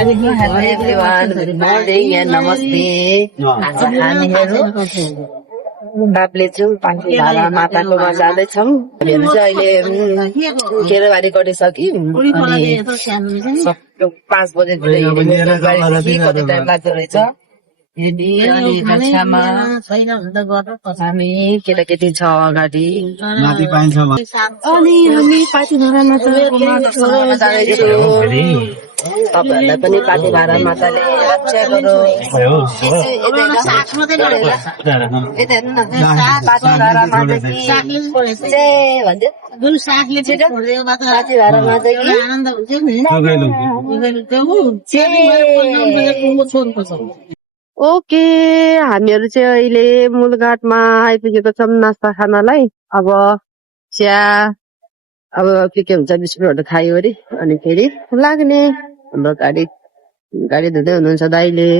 Hello everyone, good morning and नमस्ते। आज हामीहरू बाप्लेचु पाँची भाडा माताकोमा जाँदैछौँ। हामीहरू चाहिँ अहिले केराबारी गरिसक्यौँ अनि 5 बजे कति टाइम लाग्दो रहेछ। हामी केटाकेटी छ अगाडि अनि हामी पाँची भाडा माताकोमा जाँदैछौँ। तपाईहरुलाई पनि पाँची भाडा माताले रक्षा गरोस्। पाँची भाडा माता की जय भन्दियो। पाँची भाडा माता की ओके, हामीहरू चाहिँ अहिले मूलघाटमा आइपुगेको छौँ नास्ता खानालाई। अब चिया अब के हुन्छ बिस्कुटहरू खायो अरे अनि फेरि लाग्ने। हाम्रो गाडी धुँदै हुनुहुन्छ दाइले।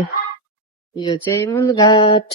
यो चाहिँ मूलघाट।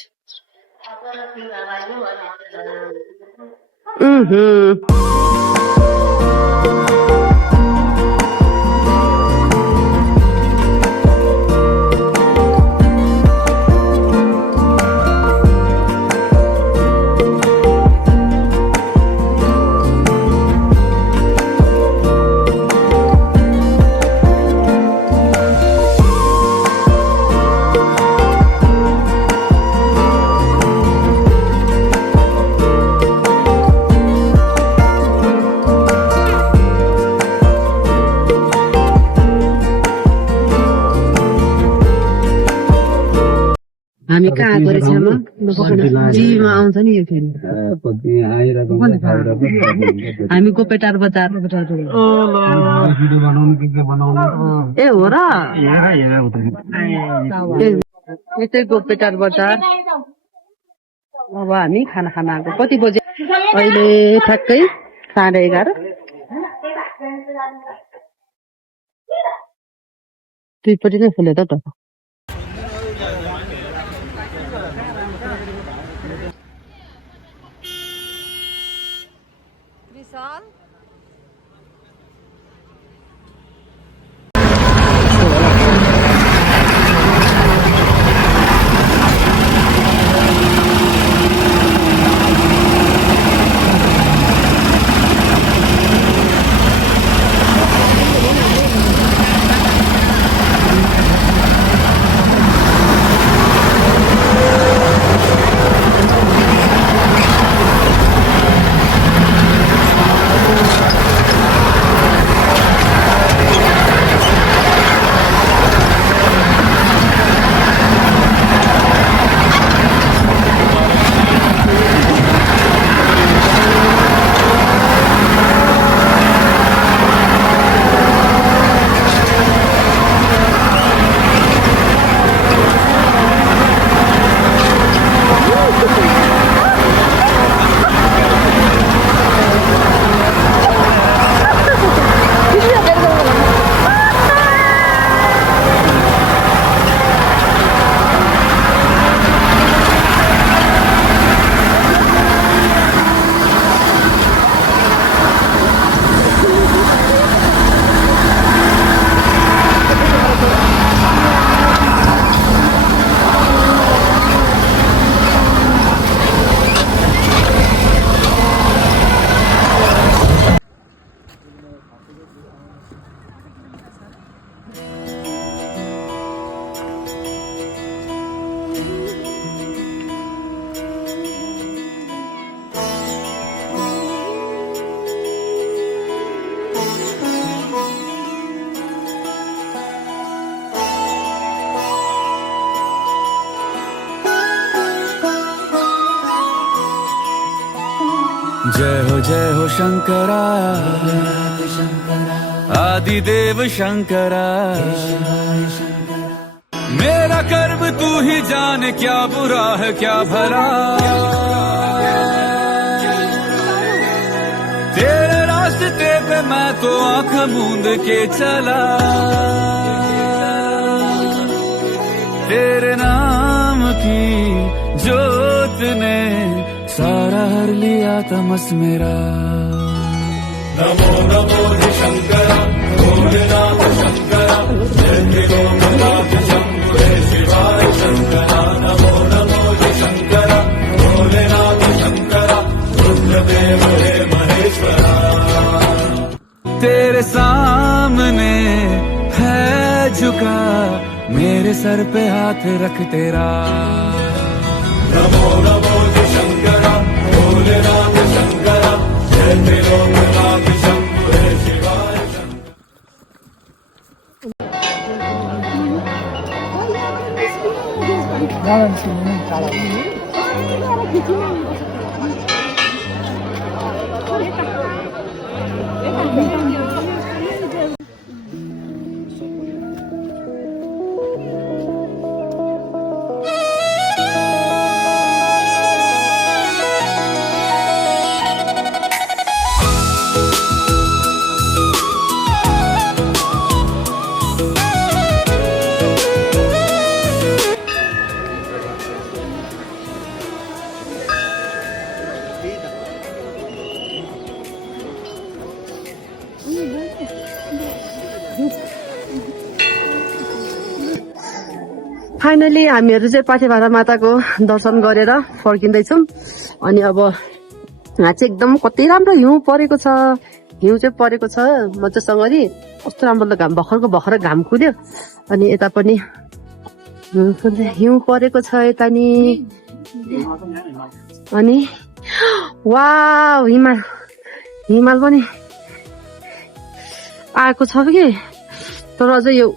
हामी कहाँ आएको रहेछौँ? टिभीमा आउँछ नि यो फेरि। हामी गोपेटार बजार। ए हो र? यतै गोपेटार बजार। अब हामी खाना खान आएको। कति बजे? अहिले ठ्याक्कै 11:30। दुईपट्टि नै खोले त। जय हो शंकरा आदिदेव शंकरा। मेरा कर्म तू ही जाने, क्या बुरा है क्या भला। तेरे रास्ते पे मैं तो आंख मूंद के चला। तेरे नाम की जोत ने सारा हर लिया तमस मेरा। नमो नमो शंकरा, भोलेनाथ शंकरा। तेरे सामने है झुका मेरे सर पे हाथ रख तेरा नमो नमो शंकरा भोलेनाथ शंकरा जय त्रिलोकनाथ शंभो हे शिवाय फाइनली हामीहरू चाहिँ पाथेभारा माताको दर्शन गरेर फर्किँदैछौँ। अनि अब यहाँ चाहिँ एकदम कति राम्रो हिउँ परेको छ, हिउँ चाहिँ परेको छ मजासँगले। कस्तो राम्रो घाम भर्खर घाम खुल्यो। अनि यता पनि हिउँ परेको छ यता नि। अनि वाउ हिमाल हिमाल पनि आएको छ कि, तर अझै यो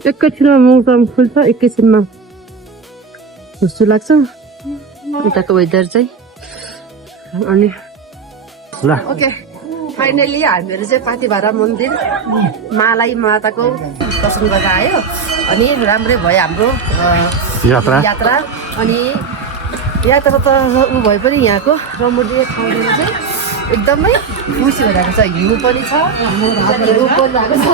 एकैछिनमा मौसम खुल्छ, एकैछिनमा जस्तो लाग्छ यताको वेदर चाहिँ। अनि ल ओके फाइनली हामीहरू चाहिँ पाथेभारा मन्दिर मालाई माताको दर्शन गरेर आयो। अनि राम्रै भयो हाम्रो यात्रा। अनि यात्रा त ऊ भए पनि यहाँको रमणीय ठाउँहरू चाहिँ एकदमै खुसी भइरहेको छ। हिउँ पनि छ, हिउँ परिरहेको छ,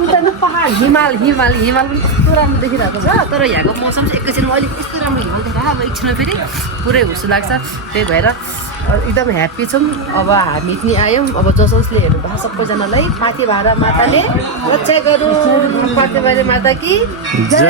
उता पहाड हिमाल हिमाल हिमाल पनि कस्तो राम्रो देखिरहेको छ। तर यहाँको मौसम चाहिँ एकैछिनमा अहिले यस्तो राम्रो हिमाल देखाएर अब एकछिनमा फेरि पुरै हुसु लाग्छ। त्यही भएर एकदम ह्याप्पी छौँ। अब हामी पनि आयौँ। अब जसले हेर्नुभएको सबैजनालाई पाथेभारा माताले रक्षा गरौँ। पाथेभारा माता कि जय।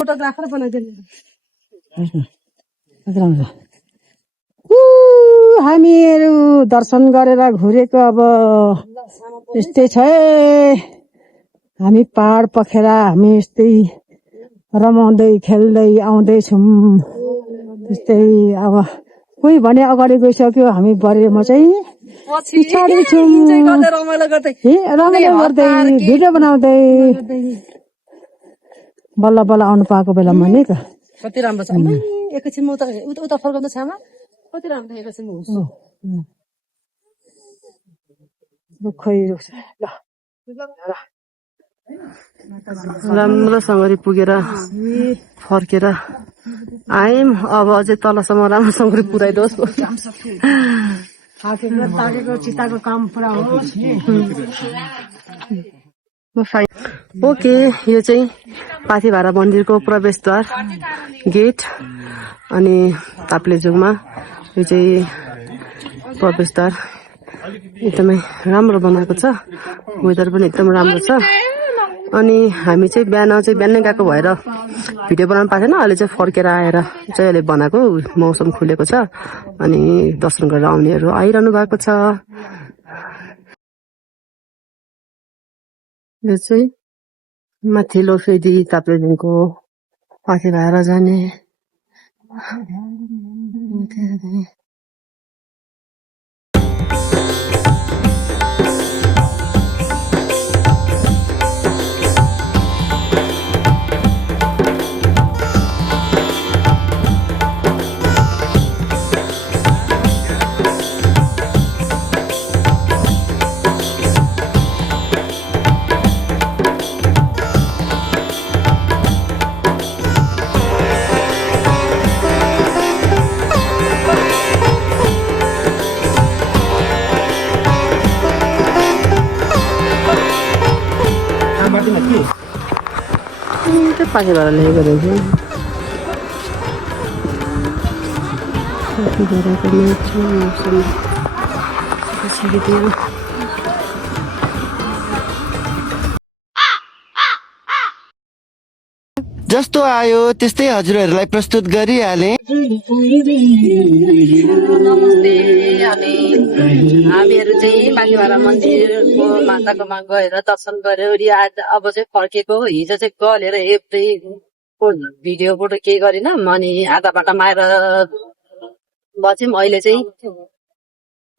फोटोग्राफर हामीहरू दर्शन गरेर घुरेको अब यस्तै छ। हामी पहाड पखेर हामी यस्तै रमाउँदै खेल्दै आउँदैछौँ। त्यस्तै अब कोही भने अगाडि गइसक्यो, हामी बरेमा चाहिँ पछाडि छौँ। रमाइलो गर्दै भिडियो बनाउँदै बल्ल बल्ल आउनु पाएको बेलामा नि त कति राम्रो छ। एकैछिनमा उता फर्काउँदा छामा कति राम्रो एकैछिनमा हुन्छ। राम्रोसँगले पुगेर फर्केर आयौँ। अब अझै तलसम्म राम्रोसँगले पुऱ्याइदियोस्। चिताको काम पुरा होस्। ओके यो चाहिँ पाथेभारा मन्दिरको प्रवेशद्वार गेट। अनि ताप्लेजुङमा यो चाहिँ प्रवेशद्वार एकदमै राम्रो बनाएको छ। वेदर पनि एकदम राम्रो छ। अनि हामी चाहिँ बिहानै गएको भएर भिडियो बनाउनु पाएको थिएन। अहिले चाहिँ फर्केर आएर चाहिँ अहिले बनाएको। मौसम खुलेको छ अनि दर्शन गरेर आउनेहरू आइरहनु भएको छ। यो चाहिँ माथिल्लो फेदी ताप्लेजुङको पाथेभारा जाने त्यो पाखे भएर लेखेको रहेछ पाखे भएरको माछा मौसम पछाडि त्यो जस्तो आयो त्यस्तै हजुरहरूलाई प्रस्तुत गरिहाले। नमस्ते हामीहरू चाहिँ बागेभारा मन्दिरको माताकोमा गएर दर्शन गऱ्यो आज अब चाहिँ फर्केको हिजो चाहिँ गलेर एभ्रीको भिडियो फोटो केही गरिनँ अनि आधा बाटामा आएर बस्यौँ अहिले चाहिँ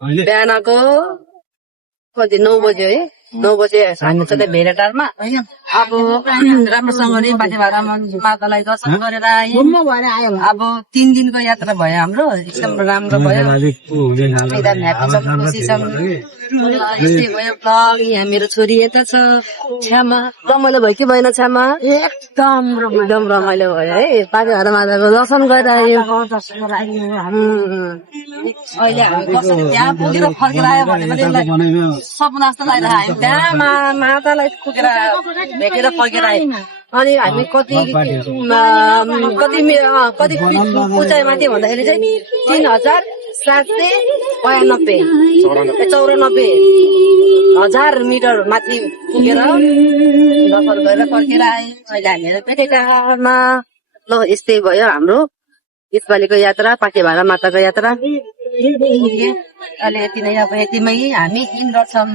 बिहानको कति 9 बज्यो है 9 बजे हामी चाहिँ भेडाटारमा अब राम्रोसँगले बागेभारा मातालाई दर्शन गरेर आयौँ अब 3 दिनको यात्रा भयो हाम्रो एकदम राम्रो भयो एकदम ह्याप्पी छ खुसी छौँ यस्तै भयो ब्लग यहाँ मेरो छोरी यता छ छ्यामा रमाइलो भयो कि भएन छ्यामा एकदम रमाइलो भयो है बागेभारा माताको दर्शन गरेर आयौँ अहिले हामी कसरी त्यहाँ पुगेर फर्केर आयो भने पनि सपना जस्तो लागिरहेको हामी त्यहाँ मातालाई पुगेर भेटेर फर्केर आयौँ अनि हामी कति उचाइ माथि भन्दाखेरि चाहिँ 3,794 मिटर माथि पुगेर दर्शन गरेर फर्केर आयौँ अहिले हामीहरू पेटेकामा ल यस्तै भयो हाम्रो यसपालिको यात्रा पाखेभारा माताको यात्रा अहिले यति नै अब यतिमै हामी हिँड्दछौँ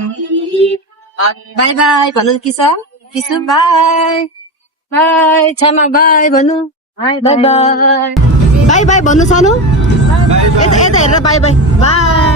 बाई बाई भन्नु किसु बाई बाई छामा बाई भन्नु बाई बाई बाई बाई भन्नु सानो यता हेरेर बाई बाई बाई